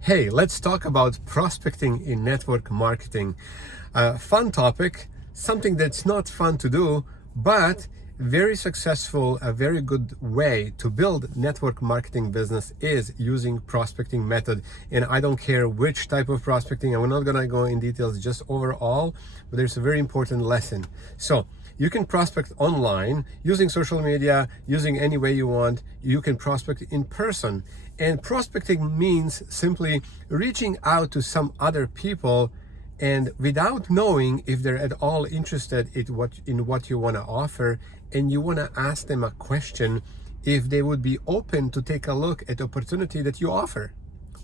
Hey, let's talk about prospecting in network marketing. Fun topic, something that's not fun to do, but very successful. A very good way to build network marketing business is using prospecting method. And I don't care which type of prospecting, I'm not gonna go in details, just overall, but there's a very important lesson. So you can prospect online using social media, using any way you want. You can prospect in person. And prospecting means simply reaching out to some other people and without knowing if they're at all interested in what you want to offer, and you want to ask them a question if they would be open to take a look at the opportunity that you offer.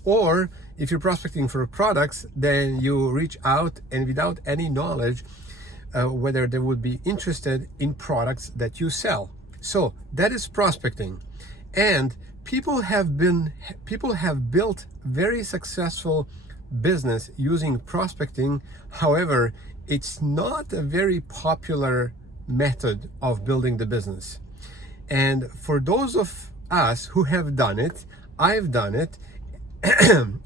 Or if you're prospecting for products, then you reach out and without any knowledge whether they would be interested in products that you sell. So that is prospecting. And people have built very successful business using prospecting. However, it's not a very popular method of building the business. And for those of us who have done it, I've done it,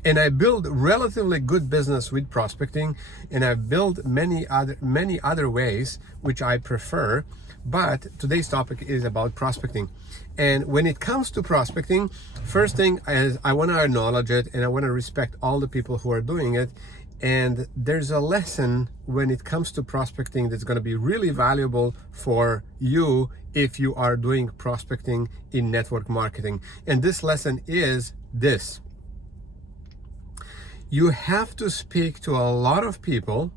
and I build relatively good business with prospecting, and I've built many other ways which I prefer. But today's topic is about prospecting. And when it comes to prospecting, first thing is I want to acknowledge it and I want to respect all the people who are doing it. And there's a lesson when it comes to prospecting that's going to be really valuable for you if you are doing prospecting in network marketing. And this lesson is this: you have to speak to a lot of people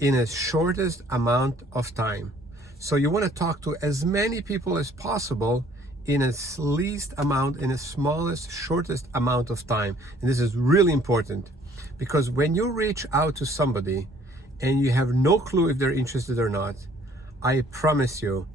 in a shortest amount of time. So you want to talk to as many people as possible in the smallest, shortest amount of time. And this is really important, because when you reach out to somebody and you have no clue if they're interested or not, I promise you,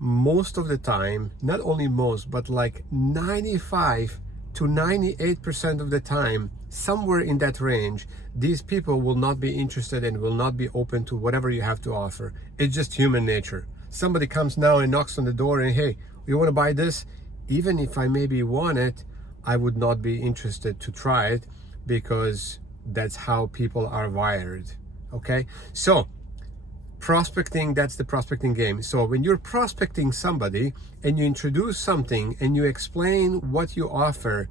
most of the time, not only most, but like 95 to 98% of the time, somewhere in that range, these people will not be interested and will not be open to whatever you have to offer. It's just human nature. Somebody comes now and knocks on the door and, hey, you want to buy this? Even if I maybe want it, I would not be interested to try it, because that's how people are wired. Okay, so prospecting, that's the prospecting game. So when you're prospecting somebody and you introduce something and you explain what you offer,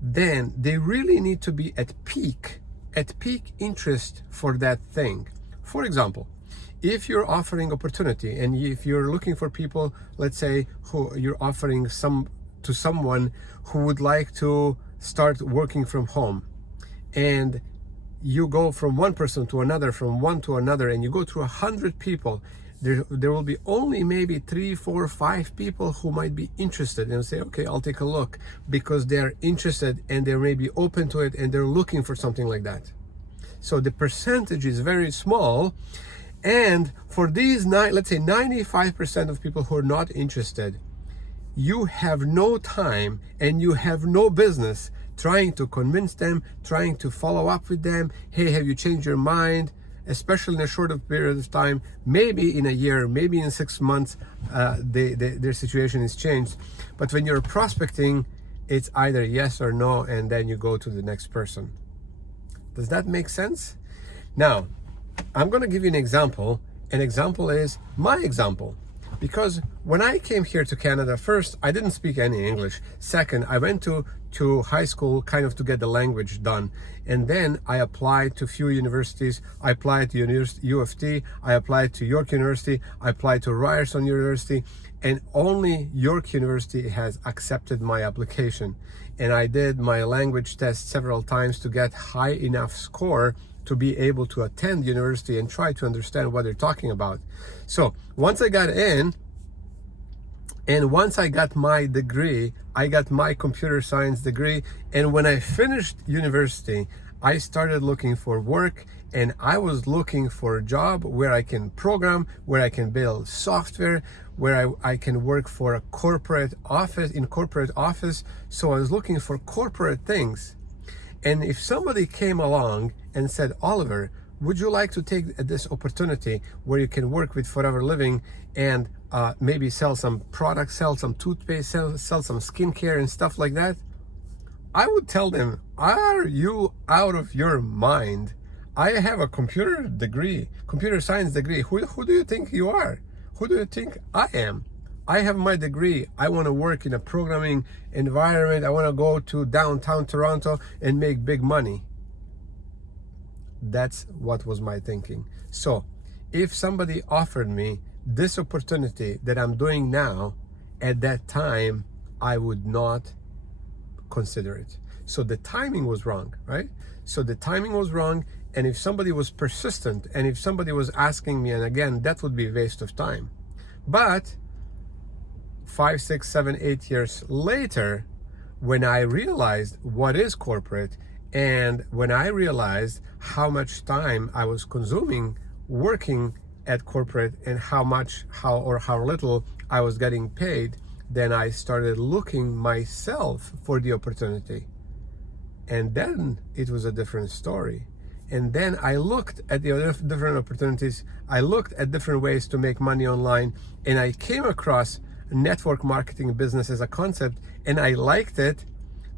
then they really need to be at peak interest for that thing. For example, if you're offering opportunity and if you're looking for people, let's say, who you're offering to someone who would like to start working from home, and you go from one person to another, from one to another, and you go through 100 people, there will be only maybe 3, 4, 5 people who might be interested and say, okay, I'll take a look, because they're interested and they're maybe open to it and they're looking for something like that. So the percentage is very small. And for these, let's say 95% of people who are not interested, you have no time and you have no business trying to convince them, trying to follow up with them. Hey, have you changed your mind? Especially in a shorter period of time, maybe in a year, maybe in 6 months, their situation is changed. But when you're prospecting, it's either yes or no, and then you go to the next person. Does that make sense? Now, I'm going to give you an example. An example is my example. Because when I came here to Canada, first, I didn't speak any English. Second, I went to high school kind of to get the language done. And then I applied to a few universities. I applied to U of T. I applied to York University. I applied to Ryerson University. And only York University has accepted my application. And I did my language test several times to get high enough score to be able to attend university and try to understand what they're talking about. So once I got in, and once I got my degree, I got my computer science degree. And when I finished university, I started looking for work, and I was looking for a job where I can program, where I can build software, where I can work for a corporate office, So I was looking for corporate things. And if somebody came along and said, Oliver, would you like to take this opportunity where you can work with Forever Living and maybe sell some products, sell some toothpaste, sell some skincare and stuff like that? I would tell them, are you out of your mind? I have a computer science degree. Who do you think you are? Who do you think I am? I have my degree. I want to work in a programming environment. I want to go to downtown Toronto and make big money. That's what was my thinking. So if somebody offered me this opportunity that I'm doing now, at that time, I would not consider it. So the timing was wrong, right? So the timing was wrong. And if somebody was persistent, and if somebody was asking me, and again, that would be a waste of time. But 5, 6, 7, 8 years later, when I realized what is corporate, and when I realized how much time I was consuming working at corporate, and how little I was getting paid, then I started looking myself for the opportunity. And then it was a different story. And then I looked at the other different opportunities. I looked at different ways to make money online, and I came across network marketing business as a concept, and I liked it.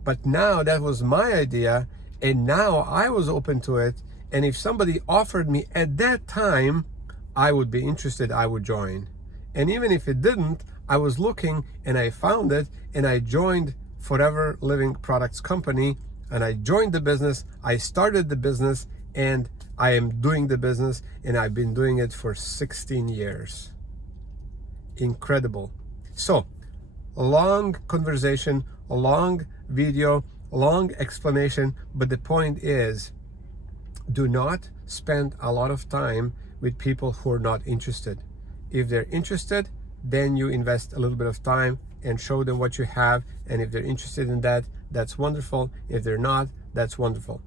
But now that was my idea, and now I was open to it. And if somebody offered me at that time, I would be interested, I would join. And even if it didn't, I was looking and I found it, and I joined Forever Living Products Company, and I joined the business. I started the business, and I am doing the business, and I've been doing it for 16 years. Incredible. So, a long conversation, a long video, a long explanation, but the point is, do not spend a lot of time with people who are not interested. If they're interested, then you invest a little bit of time and show them what you have, and if they're interested in that, that's wonderful. If they're not, that's wonderful.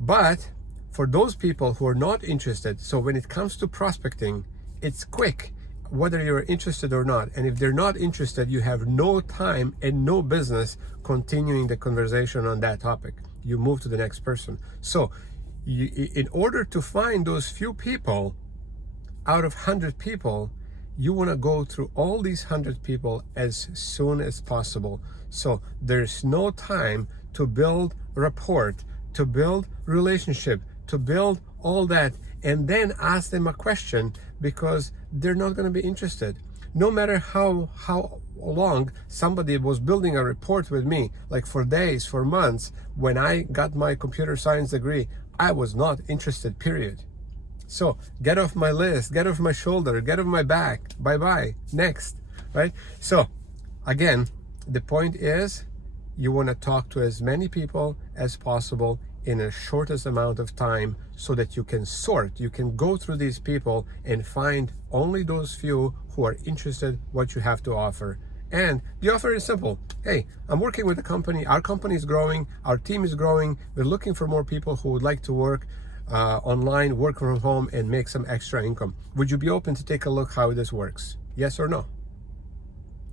But for those people who are not interested, so when it comes to prospecting, it's quick, whether you're interested or not. And if they're not interested, you have no time and no business continuing the conversation on that topic. You move to the next person. So in order to find those few people out of 100 people, you want to go through all these 100 people as soon as possible. So there's no time to build rapport, to build relationship, to build all that, and then ask them a question, because they're not going to be interested. No matter how long somebody was building a rapport with me, like for days, for months, when I got my computer science degree, I was not interested, period. So get off my list, get off my shoulder, get off my back, bye-bye, next, right? So again, the point is, you want to talk to as many people as possible in a shortest amount of time, so that you can sort, you can go through these people and find only those few who are interested what you have to offer. And the offer is simple. Hey, I'm working with a company, our company is growing, our team is growing, we're looking for more people who would like to work online, work from home, and make some extra income. Would you be open to take a look how this works? Yes or no?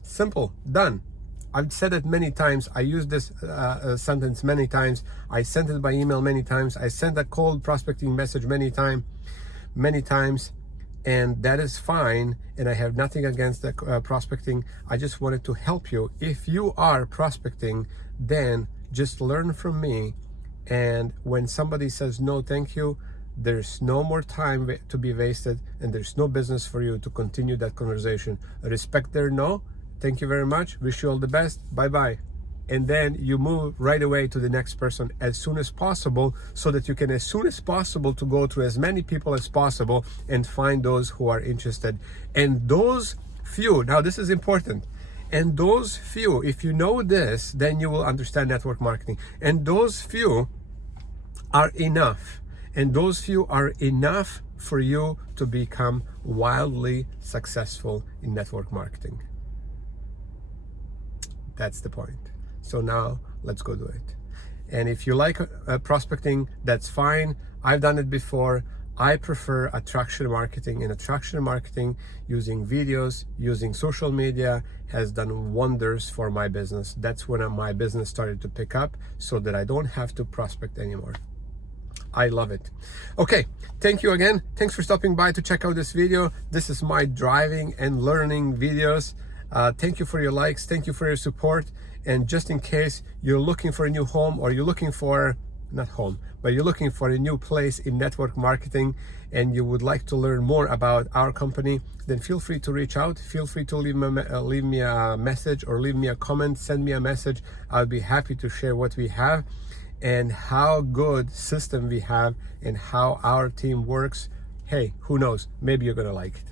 Simple, done. I've said it many times. I used this sentence many times. I sent it by email many times. I sent a cold prospecting message many times, and that is fine. And I have nothing against the prospecting. I just wanted to help you. If you are prospecting, then just learn from me. And when somebody says no thank you, there's no more time to be wasted, and there's no business for you to continue that conversation. Respect their no. Thank you very much. Wish you all the best. Bye-bye. And then you move right away to the next person as soon as possible, so that you can, as soon as possible, to go through as many people as possible and find those who are interested. And those few, now this is important, and those few, if you know this, then you will understand network marketing. And those few are enough. And those few are enough for you to become wildly successful in network marketing. That's the point. So now let's go do it. And if you like prospecting, that's fine. I've done it before. I prefer attraction marketing, and attraction marketing using videos, using social media has done wonders for my business. That's when my business started to pick up, so that I don't have to prospect anymore. I love it. Okay, thank you again. Thanks for stopping by to check out this video. This is my driving and learning videos. Thank you for your likes. Thank you for your support. And just in case you're looking for a new home, or you're looking for, not home, but you're looking for a new place in network marketing, and you would like to learn more about our company, then feel free to reach out. Feel free to leave me a message, or leave me a comment, send me a message. I'll be happy to share what we have and how good system we have and how our team works. Hey, who knows? Maybe you're gonna like it.